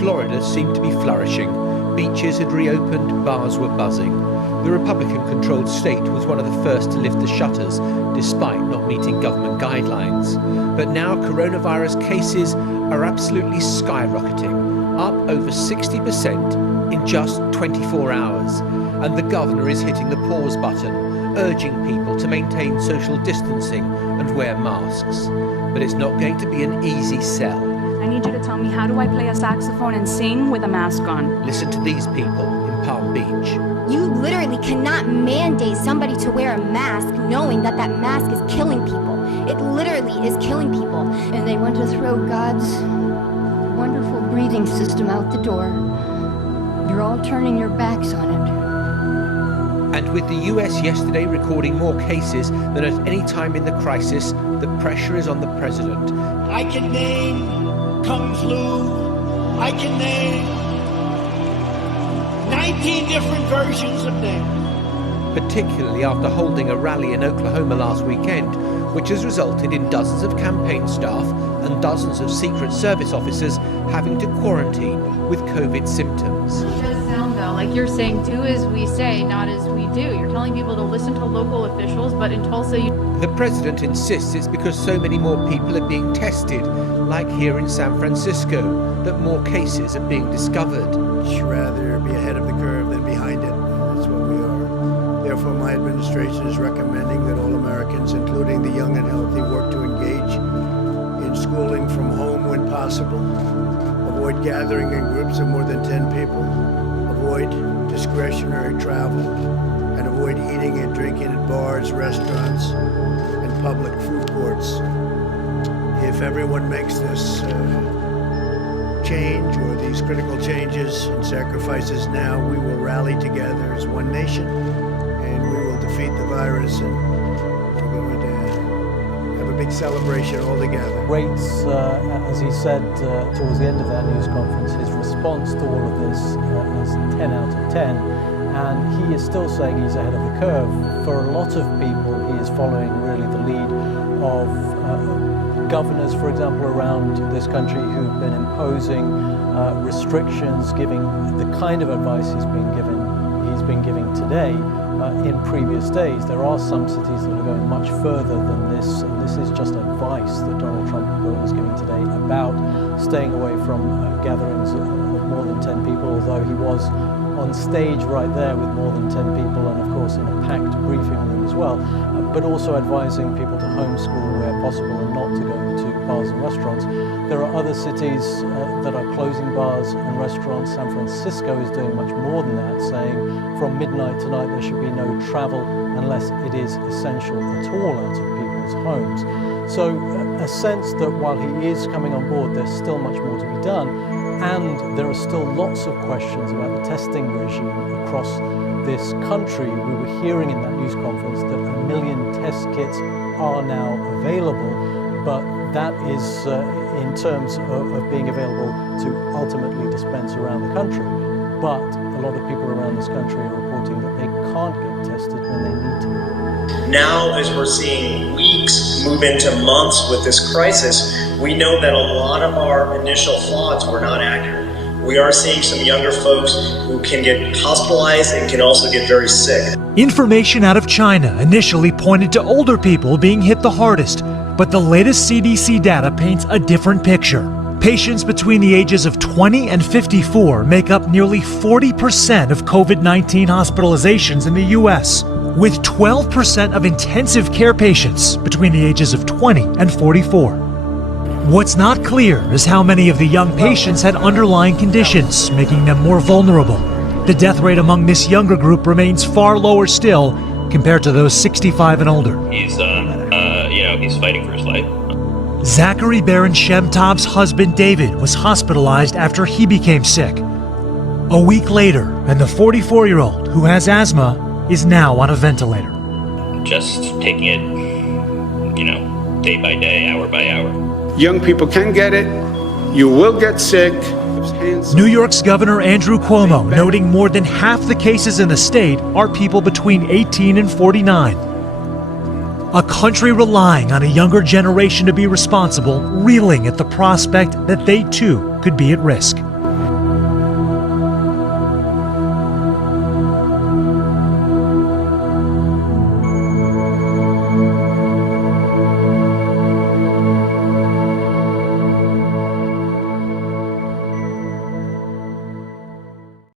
Florida seemed to be flourishing. Beaches had reopened, bars were buzzing. The Republican-controlled state was one of the first to lift the shutters, despite not meeting government guidelines. But now coronavirus cases are absolutely skyrocketing, up over 60% in just 24 hours. And the governor is hitting the pause button, urging people to maintain social distancing and wear masks. But it's not going to be an easy sell. I need you to tell me, how do I play a saxophone and sing with a mask on? Listen to these people in Palm Beach. You literally cannot mandate somebody to wear a mask knowing that that mask is killing people. It literally is killing people. And they want to throw God's wonderful breathing system out the door. You're all turning your backs on it. And with the US yesterday recording more cases than at any time in the crisis, the pressure is on the president. I can name Kung Flu. I can name 19 different versions of them. Particularly after holding a rally in Oklahoma last weekend, which has resulted in dozens of campaign staff and dozens of Secret Service officers having to quarantine with COVID symptoms. It does sound, though, like you're saying, do as we say, not as we do. You're telling people to listen to local officials, but in Tulsa, The president insists it's because so many more people are being tested, like here in San Francisco, that more cases are being discovered. Much rather be ahead of the curve than behind it. That's what we are. Therefore, my administration is recommending that all Americans, including the young and healthy, work to engage in schooling from home when possible, avoid gathering in groups of more than 10 people, avoid discretionary travel, and avoid eating and drinking at bars, restaurants, and public food courts. If everyone makes this change or these critical changes and sacrifices now, we will rally together as one nation and we will defeat the virus, and we're going to have a big celebration all together. Rates, as he said towards the end of that news conference, his response to all of this is 10 out of 10, and he is still saying he's ahead of the curve. For a lot of people, he is following really the lead of governors, for example, around this country who've been imposing restrictions, giving the kind of advice he's been giving today in previous days. There are some cities that are going much further than this, and this is just advice that Donald Trump was giving today about staying away from gatherings of more than 10 people, although he was on stage right there with more than 10 people, and of course in a packed briefing room as well, but also advising people to homeschool where possible and not to go to bars and restaurants. There are other cities that are closing bars and restaurants. San Francisco is doing much more than that, saying from midnight tonight there should be no travel unless it is essential at all out of people's homes. So a sense that while he is coming on board, there's still much more to be done, and there are still lots of questions about the testing regime across this country. We were hearing in that news conference that 1 million test kits are now available, but that is in terms of being available to ultimately dispense around the country. But a lot of people around this country are reporting that they can't get tested when they need to. Now, as we're seeing weeks move into months with this crisis, we know that a lot of our initial thoughts were not accurate. We are seeing some younger folks who can get hospitalized and can also get very sick. Information out of China initially pointed to older people being hit the hardest, but the latest CDC data paints a different picture. Patients between the ages of 20 and 54 make up nearly 40% of COVID-19 hospitalizations in the U.S., with 12% of intensive care patients between the ages of 20 and 44. What's not clear is how many of the young patients had underlying conditions, making them more vulnerable. The death rate among this younger group remains far lower still compared to those 65 and older. He's fighting for his life. Zachary Baron Shemtov's husband David was hospitalized after he became sick. A week later, and the 44-year-old who has asthma is now on a ventilator. Just taking it, day by day, hour by hour. Young people can get it. You will get sick. New York's Governor Andrew Cuomo noting more than half the cases in the state are people between 18 and 49. A country relying on a younger generation to be responsible, reeling at the prospect that they too could be at risk.